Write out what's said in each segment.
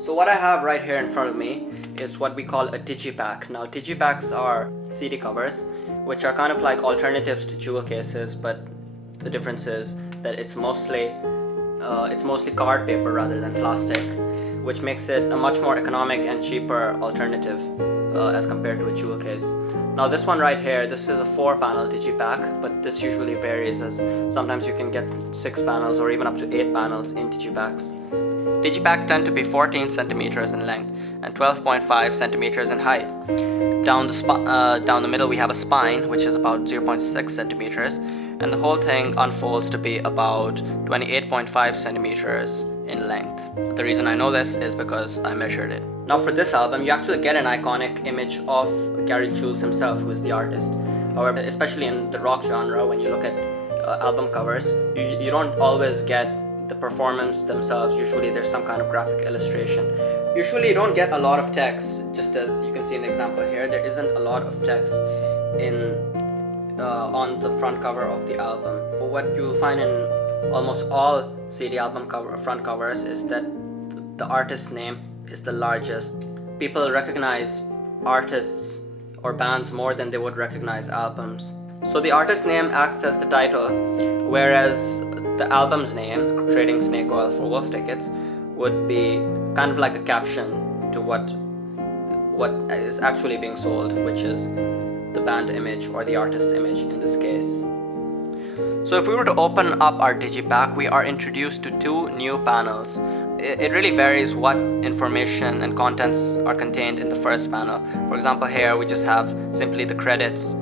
So what I have right here in front of me is what we call a digipack. Now digipacks are CD covers which are kind of like alternatives to jewel cases, but the difference is that it's mostly card paper rather than plastic, which makes it a much more economic and cheaper alternative as compared to a jewel case. Now this one right here, this is a 4-panel digipack, but this usually varies, as sometimes you can get 6 panels or even up to 8 panels in digipacks. Digipacks tend to be 14 centimeters in length and 12.5 centimeters in height. Down the middle we have a spine, which is about 0.6 centimeters, and the whole thing unfolds to be about 28.5 centimeters in length. The reason I know this is because I measured it. Now for this album, you actually get an iconic image of Gary Jules himself, who is the artist. However, especially in the rock genre, when you look at album covers, you don't always get the performance themselves. Usually there's some kind of graphic illustration. Usually you don't get a lot of text, just as you can see in the example here. There isn't a lot of text on the front cover of the album. What you will find in almost all CD album front covers is that the artist's name is the largest. People recognize artists or bands more than they would recognize albums. So the artist's name acts as the title, whereas the album's name, Trading Snake Oil for Wolf Tickets, would be kind of like a caption to what is actually being sold, which is the band image or the artist's image in this case. So if we were to open up our digipack, we are introduced to 2 new panels. It really varies what information and contents are contained in the first panel. For example, here we just have simply the credits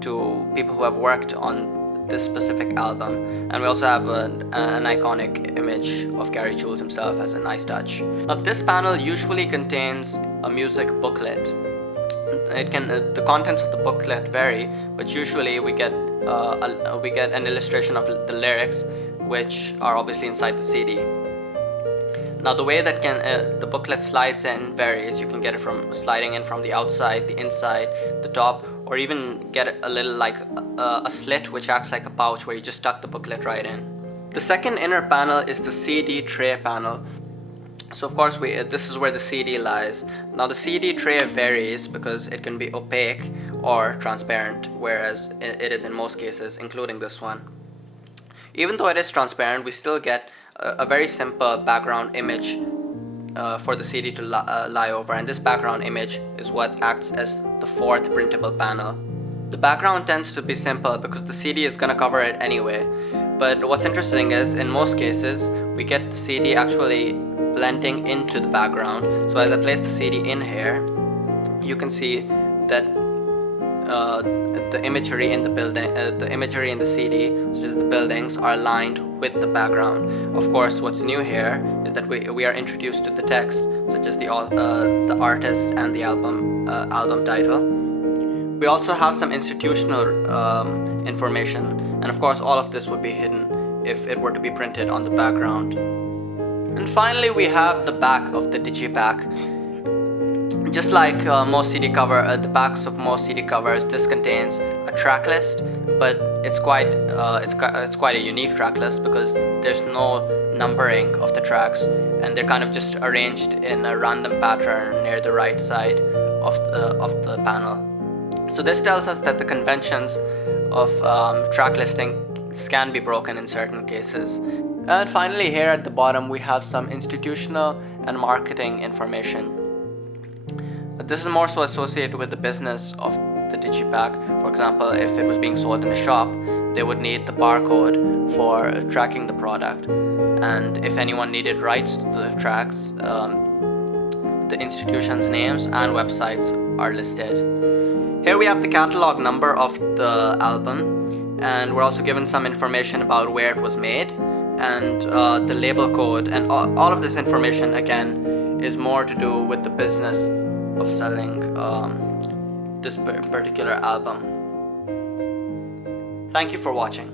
to people who have worked on this specific album, and we also have an iconic image of Gary Jules himself as a nice touch. Now this panel usually contains a music booklet. The contents of the booklet vary, but usually we get an illustration of the lyrics, which are obviously inside the CD. Now the way that the booklet slides in varies. You can get it from sliding in from the outside, the inside, the top, or even get a little like a slit which acts like a pouch where you just tuck the booklet right in. The second inner panel is the CD tray panel. So of course this is where the CD lies. Now the CD tray varies because it can be opaque or transparent, whereas it is in most cases, including this one. Even though it is transparent, we still get a very simple background image for the CD to lie over, and this background image is what acts as the 4th printable panel. The background tends to be simple because the CD is gonna cover it anyway, but what's interesting is in most cases we get the CD actually blending into the background. So as I place the CD in here, you can see that the imagery in the CD, such as the buildings, are aligned with the background. Of course, what's new here is that we are introduced to the text, such as the artist and the album title. We also have some institutional information, and of course all of this would be hidden if it were to be printed on the background. And finally we have the back of the digipack. Just like the backs of most CD covers, this contains a track list, but it's quite a unique track list because there's no numbering of the tracks, and they're kind of just arranged in a random pattern near the right side of the panel. So this tells us that the conventions of track listing can be broken in certain cases. And finally, here at the bottom we have some institutional and marketing information. This is more so associated with the business of the digipack. For example, if it was being sold in a shop, they would need the barcode for tracking the product, and if anyone needed rights to the tracks, the institution's names and websites are listed. Here we have the catalog number of the album, and we're also given some information about where it was made and the label code, and all of this information again is more to do with the business of selling this particular album. Thank you for watching.